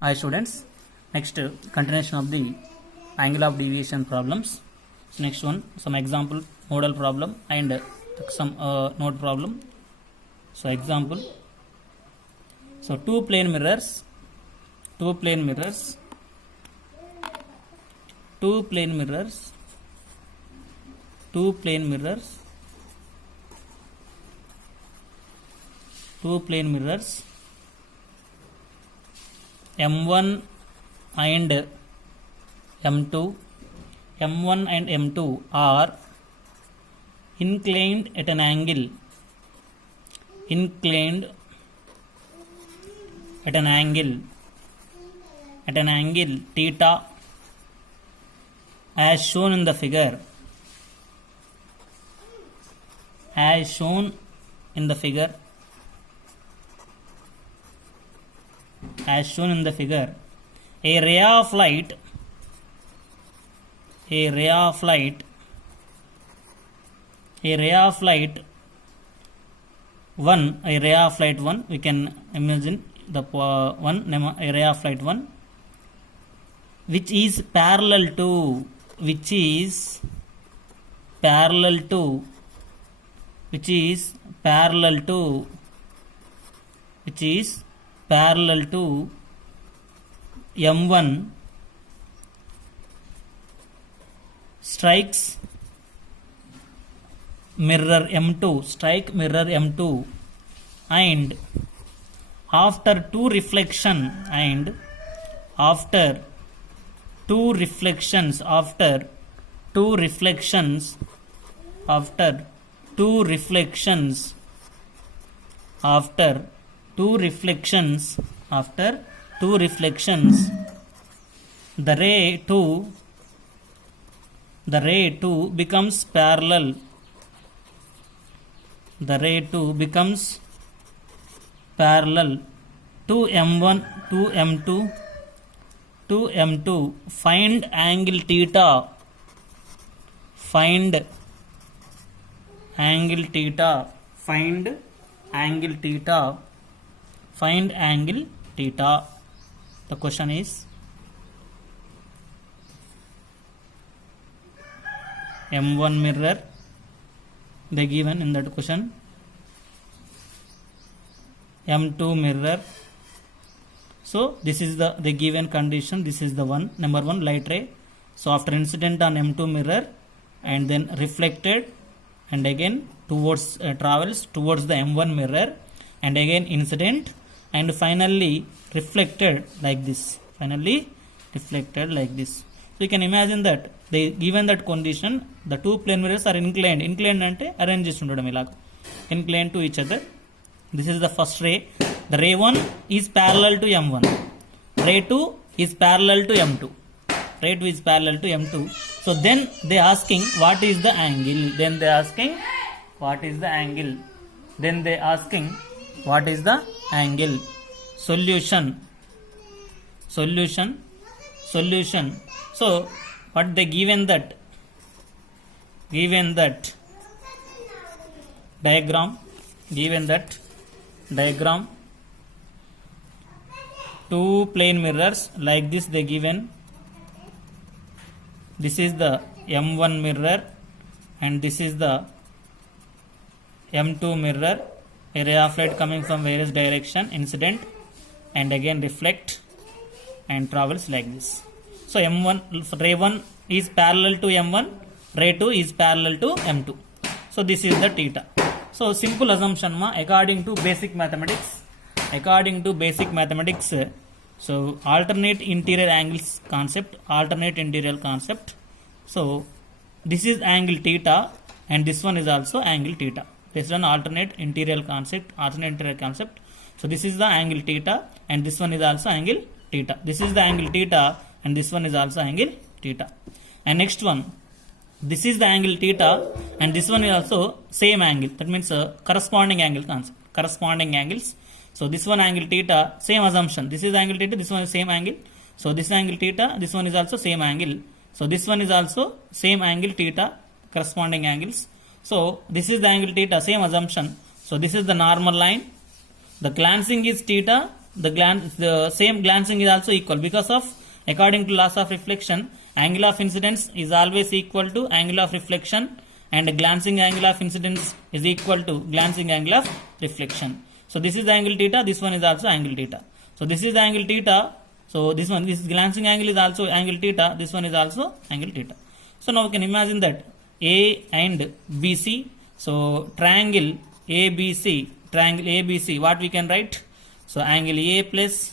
Hi students, next continuation of the angle of deviation problems. So next one, some example model problem and some node problem. So example, so two plane mirrors M1 and M2 and M2 are inclined at an angle theta as shown in the figure A ray of light 1 we can imagine the a ray of light 1 which is parallel to M1 strikes mirror M2 and after two reflections the ray 2 becomes parallel to M2 find angle theta the question is M1 mirror they given in that question, M2 mirror. So this is the given condition. This is the number one light ray. So after incident on M2 mirror and then reflected and again towards travels towards the M1 mirror and again incident and finally reflected like this. So you can imagine that they given that condition the two plane mirrors are inclined ante arrange chesi undadam ilaga inclined to each other. This is the first ray. The ray 1 is parallel to M1, ray 2 is parallel to M2, so then they asking what is the angle, solution. So what they given that diagram, two plane mirrors like this they given. This is the M1 mirror and this is the M2 mirror. A ray of light coming from various direction incident and again reflect and travels like this. So ray 1 is parallel to M1, ray 2 is parallel to M2. So this is the theta. So simple assumption according to basic mathematics, so alternate interior angles concept. So this is angle theta and this one is also angle theta based on alternate interior concept. So this is the angle theta and this one is also angle theta. This is the angle theta and this one is also angle theta. And next one, this is the angle theta and this one is also same angle. That means corresponding angle concept. So this one angle theta, same assumption. This is angle theta, this one is same angle. So this angle theta, this one is also same angle. So this one is also same angle theta, corresponding angles. So this is the angle theta, same assumption. So this is the normal line. The glancing is theta. The same glancing is also equal because of, according to laws of reflection, angle of incidence is always equal to angle of reflection, and glancing angle of incidence is equal to glancing angle of reflection. So this is the angle theta. This one is also angle theta. So this is the angle theta. So this glancing angle is also angle theta. This one is also angle theta. So now we can imagine that A and BC. So triangle ABC, what we can write? So angle A plus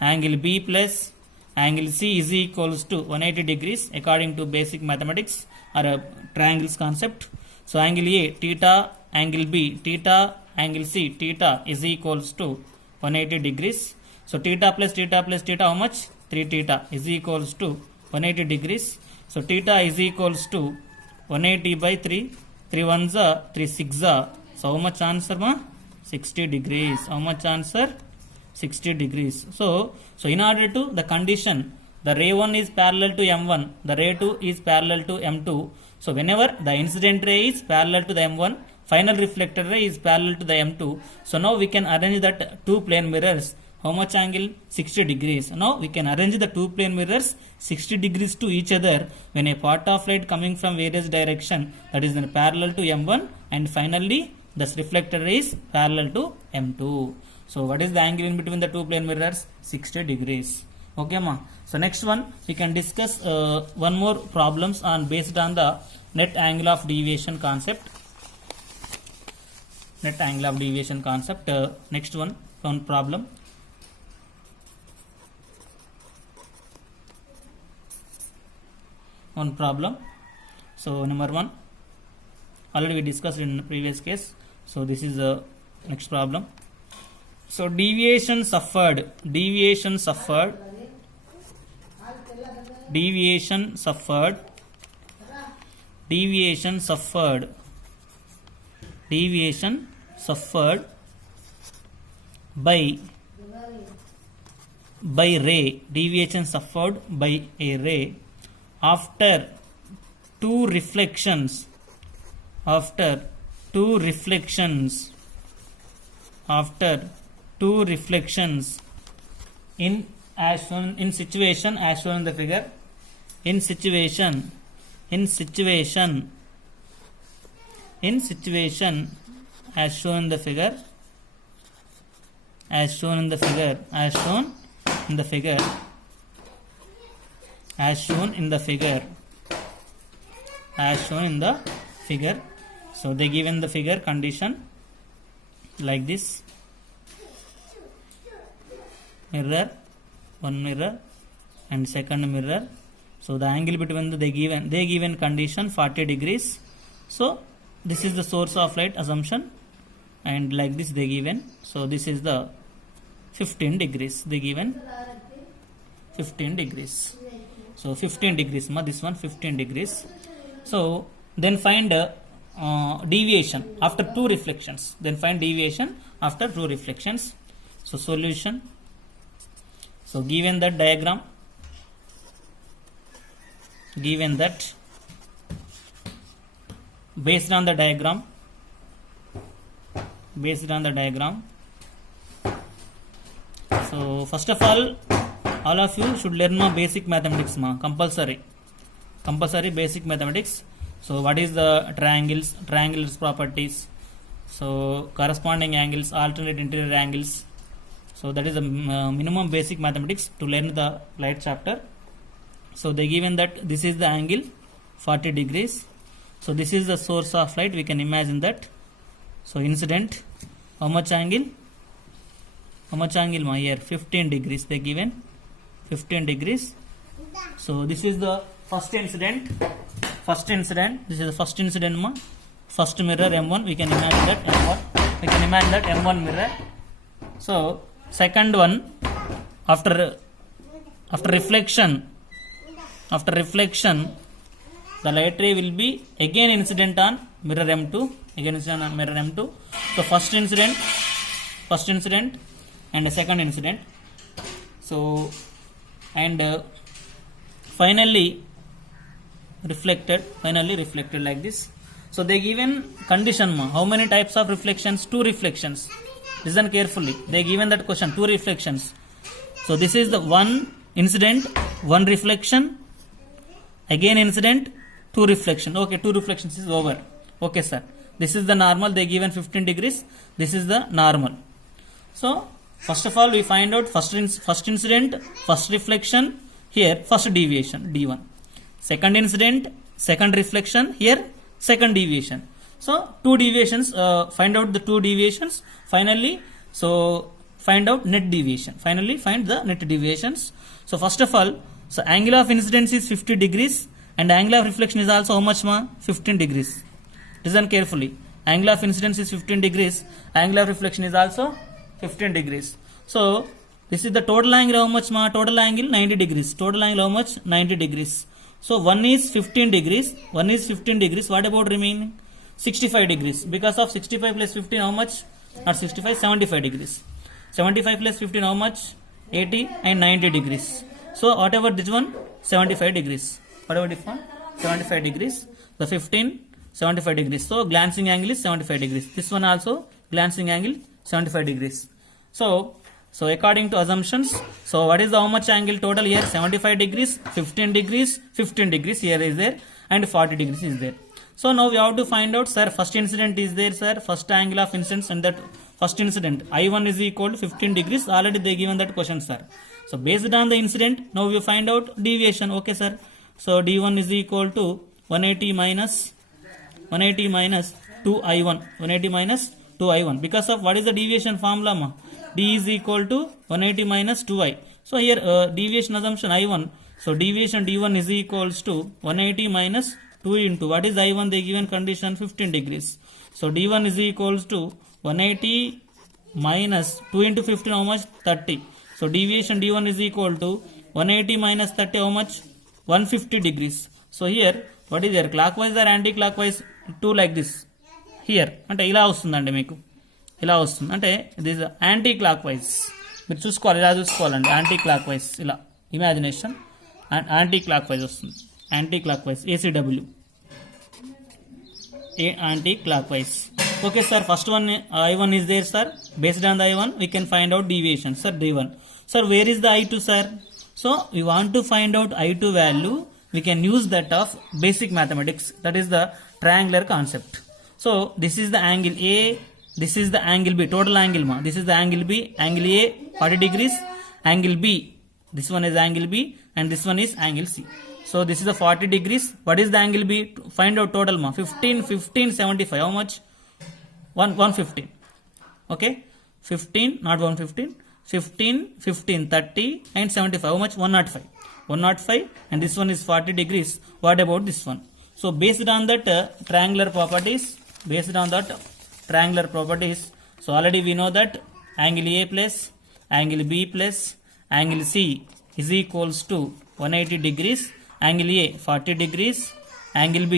angle B plus angle C is equals to 180 degrees according to basic mathematics or a triangles concept. So angle A theta, angle B theta, angle C theta is equals to 180 degrees. So theta plus theta plus theta, how much? 3 theta is equals to 180 degrees. So theta is equals to 180 by 3. 3 ones are 3 6 are. So how much answer ma? 60 degrees. How much answer? 60 degrees. So in order to the condition, the ray 1 is parallel to M1, the ray 2 is parallel to M2. So whenever the incident ray is parallel to the M1, final reflected ray is parallel to the M2. So now we can arrange that two plane mirrors. How much angle? 60 degrees. Now we can arrange the two plane mirrors 60 degrees to each other when a part of light coming from various direction, that is parallel to M1, and finally this reflected ray is parallel to M2. So what is the angle in between the two plane mirrors? 60 degrees. Okay ma. So next one we can discuss one more problems on based on the net angle of deviation concept. Net angle of deviation concept. Next one problem. One problem. So number 1 already we discussed in the previous case. So this is the next problem. So deviation suffered by a ray after two reflections in as shown in situation as shown in the figure. In situation as shown in the figure. As shown in the figure. So they given the figure condition like this. Mirror, one mirror and second mirror. So the angle between they given condition 40 degrees. So this is the source of light assumption, and like this they given. So this is the 15 degrees. They given 15 degrees. So 15 degrees ma, this one 15 degrees. So then find deviation after two reflections. So solution. So given that diagram, based on the diagram, so first of all of you should learn basic mathematics ma, compulsory basic mathematics. So what is the triangles properties, so corresponding angles, alternate interior angles. So that is the minimum basic mathematics to learn the light chapter. So they given that this is the angle 40 degrees. So this is the source of light. We can imagine that. So incident, how much angle ma here? 15 degrees they given, 15 degrees. So this is the first incident. This is the first incident ma. First mirror M1. We can imagine that M1 mirror. So second one, after reflection, the light ray will be again incident on mirror M2. So first incident and the second incident. So and finally reflected like this. So they given condition ma. How many types of reflections? 2 reflections. Listen carefully. They given that question 2 reflections. So this is the one incident, one reflection, again incident, 2 reflection. Okay, 2 reflections is over. Okay sir. This is the normal. They given 15 degrees. This is the normal. So first of all we find out first incident, first reflection, here first deviation d1. Second incident, second reflection, here second deviation. So 2 deviations, find out the 2 deviations. Finally, so find out net deviation. Finally find the net deviations. So first of all, so angle of incidence is 50 degrees and angle of reflection is also how much ma? 15 degrees. Listen carefully. Angle of incidence is 15 degrees. Angle of reflection is also 15 degrees. So this is the total angle how much ma? Total angle 90 degrees. Total angle how much? 90 degrees. So one is 15 degrees. One is 15 degrees. What about remaining? 65 degrees. Because of 65 plus 15 how much? Not 65, 75 degrees. 75 plus 15 how much? 80 and 90 degrees. So whatever this one? 75 degrees. Whatever this one? 75 degrees. The 15, 75 degrees. So glancing angle is 75 degrees. This one also glancing angle 75 degrees. So according to assumptions, so what is the how much angle total here? 75 degrees, 15 degrees, 15 degrees here is there and 40 degrees is there. So now we have to find out, sir, first incident is there, sir, first angle of incidence, and that first incident I1 is equal to 15 degrees. Already they given that question, sir. So based on the incident, now we find out deviation. Okay, sir. So d1 is equal to 180 minus 2i1. 180 minus 2i1. Because of what is the deviation formula ma? D is equal to 180 minus 2i. So here deviation assumption I1. So deviation d1 is equals to 180 minus 2 into what is I1? They given condition 15 degrees. So d1 is equals to 180 minus 2 into 15 how much? 30. So deviation d1 is equal to 180 minus 30 how much? 150 degrees. So here what is there? Clockwise or anti-clockwise? 2 like this. Here అంటే ఇలా వస్తుందండి మీకు, ఇలా వస్తుంది అంటే this anti clock wise. మీరు చూసుకోవాలి, ఇలా చూసుకోవాలండి. యాంటీ క్లాక్ వైజ్ ఇలా ఇమాజినేషన్ యాంటీ క్లాక్ వైజ్ వస్తుంది. Anticlockwise ACW anticlockwise. Okay sir, first one I1 is there, sir. Based on the I1 we can find out deviation, sir. D1. Sir, where is the I2, sir? So we want to find out I2 value. We can use that of basic mathematics, that is the triangular concept. So this is the angle A, this is the angle B, total angle ma. This is the angle B, angle A 40 degrees, angle B, this one is angle B and this one is angle C. So this is the 40 degrees. What is the angle B? Find out total ma. 15, 15, 75. How much? 115. Okay, 15, not 115. 15, 15, 30 and 75. How much? 105. 105 and this one is 40 degrees. What about this one? So based on that triangular properties, so already we know that angle A plus angle B plus angle C is equals to 180 degrees. Angle A 40 degrees, angle B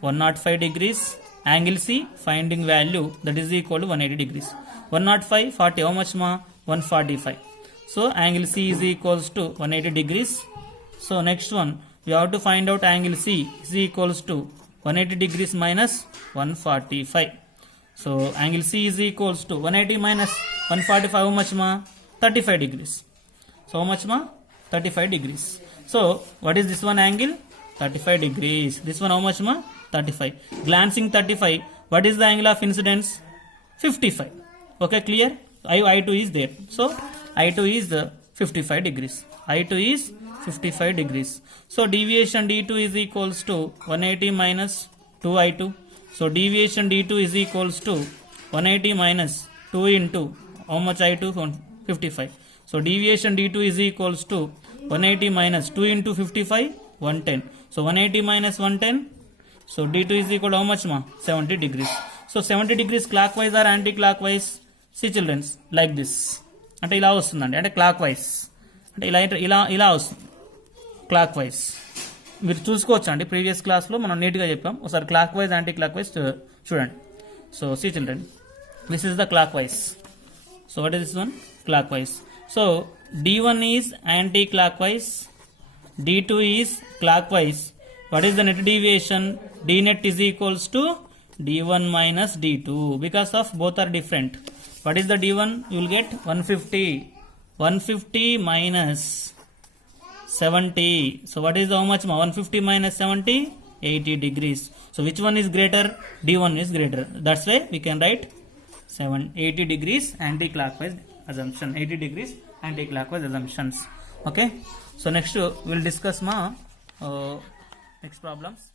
105 degrees, angle C finding value that is equal to 180 degrees. 105, 40, how much ma? 145. So angle C is equals to 180 degrees. So next one we have to find out angle C is equals to 180 degrees minus 145. So angle C is equals to 180 minus 145, how much ma? 35 degrees. So how much ma? 35 degrees. So what is this one angle? 35 degrees. This one how much ma? 35. Glancing 35. What is the angle of incidence? 55. Okay, clear? I2 is there. So I2 is 55 degrees. I2 is 55 degrees. So deviation D2 is equals to 180 minus 2I2. So deviation D2 is equals to 180 minus 2 into how much I2? 55. So deviation D2 is equals to 180 minus 2 into 55, 110. So 180 minus 110. So D2 is equal to how much ma? 70 degrees. So 70 degrees clockwise or anti-clockwise? See children, like this. అంటే ఇలా వస్తుందండి, అంటే clock wise, అంటే ఇలా వస్తుంది clock wise. మీరు చూసుకోవచ్చు అండి, ప్రీవియస్ క్లాస్లో మనం నీట్గా చెప్పాం. ఒకసారి clockwise anticlockwise చూడండి. So see children, this is the clockwise. So what is this one? Clockwise. So D1 is anti-clockwise, D2 is clockwise. What is the net deviation? D net is equals to d1 minus d2 because of both are different. What is the d1? You will get 150 minus 70. So what is how much? 150 minus 70, 80 degrees. So which one is greater? d1 is greater. That's why we can write 80 degrees anti-clockwise assumption. 80 degrees anti-clockwise assumptions. Okay. So next we'll discuss next problems.